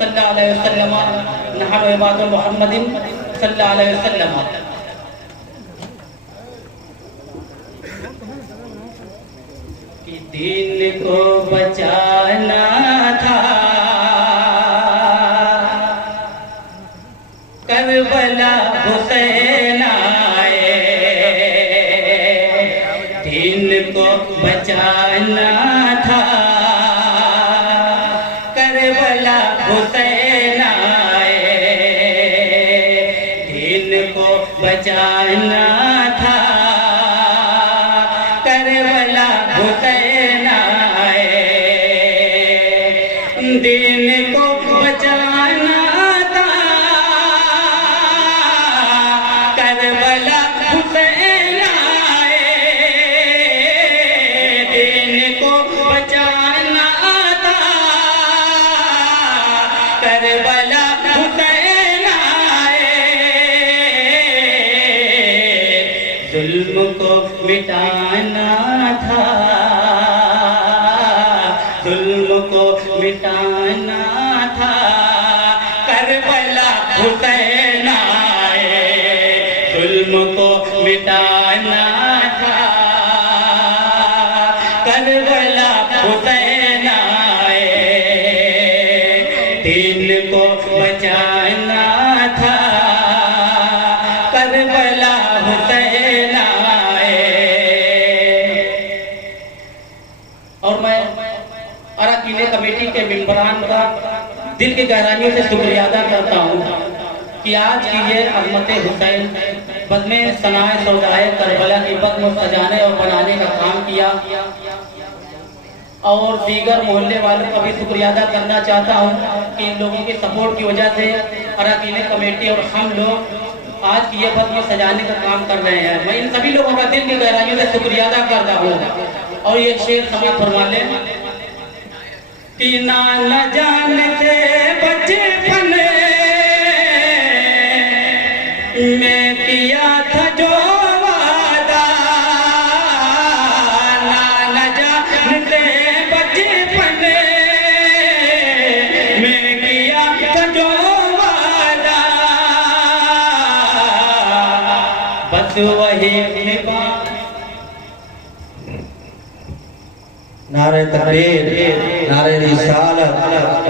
सल्लल्लाहु अलैहि वसल्लम नहनु इबादु मुहम्मदिन सल्लल्लाहु अलैहि वसल्लम। कि दीन को बचाना था करबला हुसैन आए, दीन को बचाना था करबला हुसैन आए, दीन को बचाना था करबला हुसैन आए, दीन को बचाना था करबला हुसैन आए, दीन को बचाना था करबला हुसैन आए, जुल्म को मिटाना था, जुल्म को मिटाना था करबला हुसैन आए, जुल्म को मिटाना था करबला हुसैन आए, दीन को बचाना था करबला हुसैन आए। और मैं अराकीन कमेटी के मेंबरान का दिल की गहराइयों से शुक्रिया अदा करता हूँ कि आज की ये अज़मत हुसैन बज़्म सनाए सौदाए करबला की बज़्म सजाने और बनाने का काम किया। और दीगर मोहल्ले वालों का भी शुक्रिया अदा करना चाहता हूँ कि इन लोगों की सपोर्ट की वजह से अराकीन कमेटी और हम लोग आज की ये बज़्म सजाने का काम कर रहे हैं। मैं इन सभी लोगों का दिल की गहराइयों से शुक्रिया अदा करता हूँ। और ये शेर समाप्त फरमा लें कि ना न जानते बचपन में किया था जो वादा, ना न जानते बचपन में किया था जो वादा, बस वही निभा। नारे तकबीर, नारे रिसालत,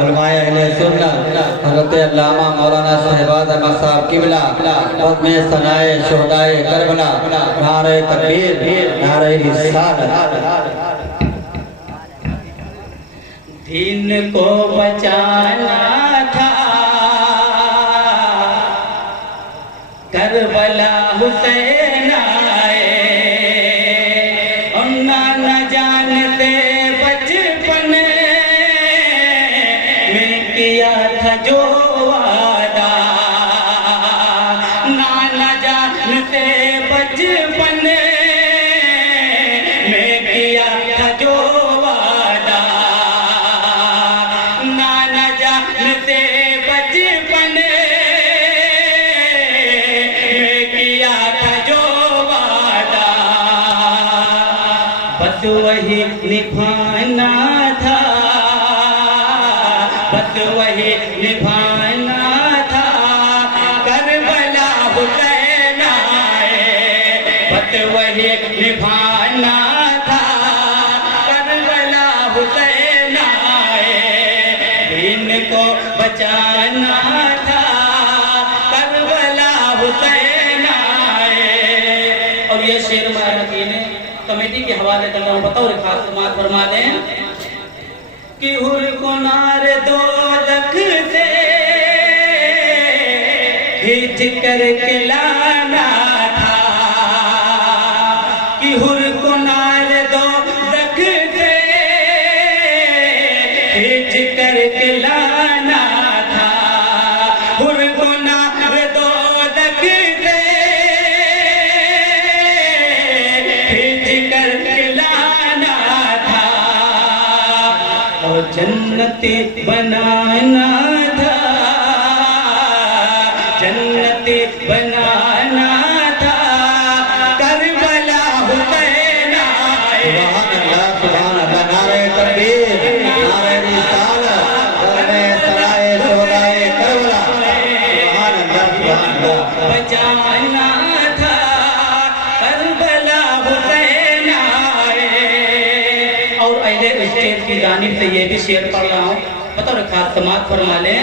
उलमाए अहले सुन्नत, हज़रत अल्लामा मौलाना शहबाज अहमद साहब क़िबला, बज़्म सनाए शुहदाए करबला, नारे तकबीर, नारे रिसालत। दीन को बचाना था करबला हुसैन आए, और ना न जानते बचपन में किया था जो वादा, ना न जानते बचपन में किया था जो वादा, ना न जानते बचपन में किया था जो वादा, बस वही निभाना था, बस वही निभाना था करबला हुसैन आए, बस वही निभाना था करबला हुसैन आए, दीन को बचाना था करबला हुसैन आए। और ये शेर अराकीन कमेटी के हवाले कर रहा हूँ, बतौर खास समात फरमा दें कि हुर को नार दो दख से खींच कर के लाना था, कि हुर को नार दो दख से खींच कर के लाना था, हुर को नार दो दख से खींच कर के लाना था, और जन्नती बनाना था, जन्नती बनाना था करबला हुसैन आए। सुभान अल्लाह, सुभान अल्लाह। नारे तकबीर, नारे रिसालत, बज़्म सनाए पहले स्टेज की जानिब से ये भी शेर पढ़ रहा हूँ, पता और खास समाज फरमा लें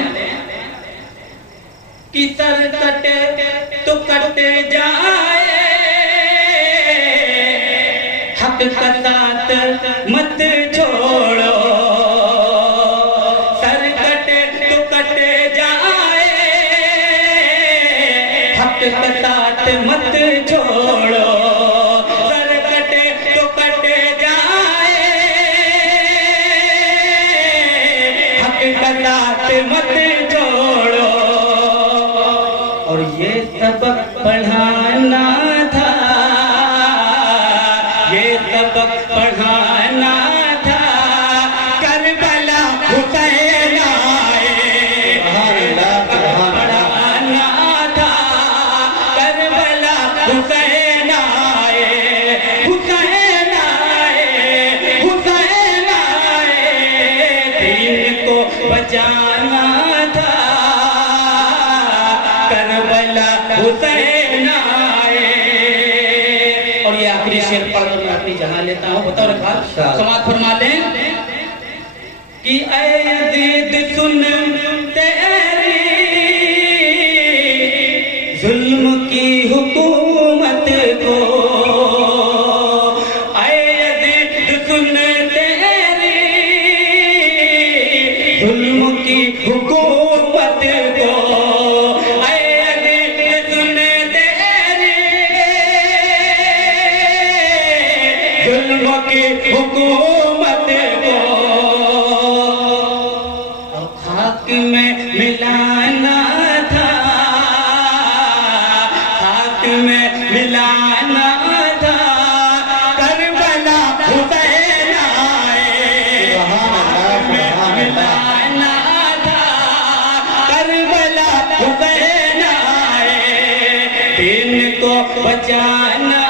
कि सर कटे तो कटे जाए, हक का साथ मत छोड़ो, सर कटे तो कटे जाए, हक का साथ मत छोड़ो, सर कटे तो कटे जाए, हक का साथ मत छोड़ो। और ये सबक पढ़ाना था, ये सबक पढ़ाना था, करबला हुसैन आए, पढ़ाना था, करबला हुसैन आए, हुसैन आए, हुसैन आए, दीन को बचाना था, करबला हुसैन आए। और ये आखिरी शेर पढ़कर मैं अपनी जगह लेता हूँ। बताओ रखा समाज फरमा लें कि ऐ यज़ीद सुन तेरी जुल्म की हुकूमत को, ऐ यज़ीद सुन तेरी जुल्म की हुकूमत को, जुल्म की हुकूमत को खाक में मिलाना था, खाक में मिलाना था, करबला हुसैन आए, खाक में मिलाना था, करबला हुसैन आए, दीन को बचाना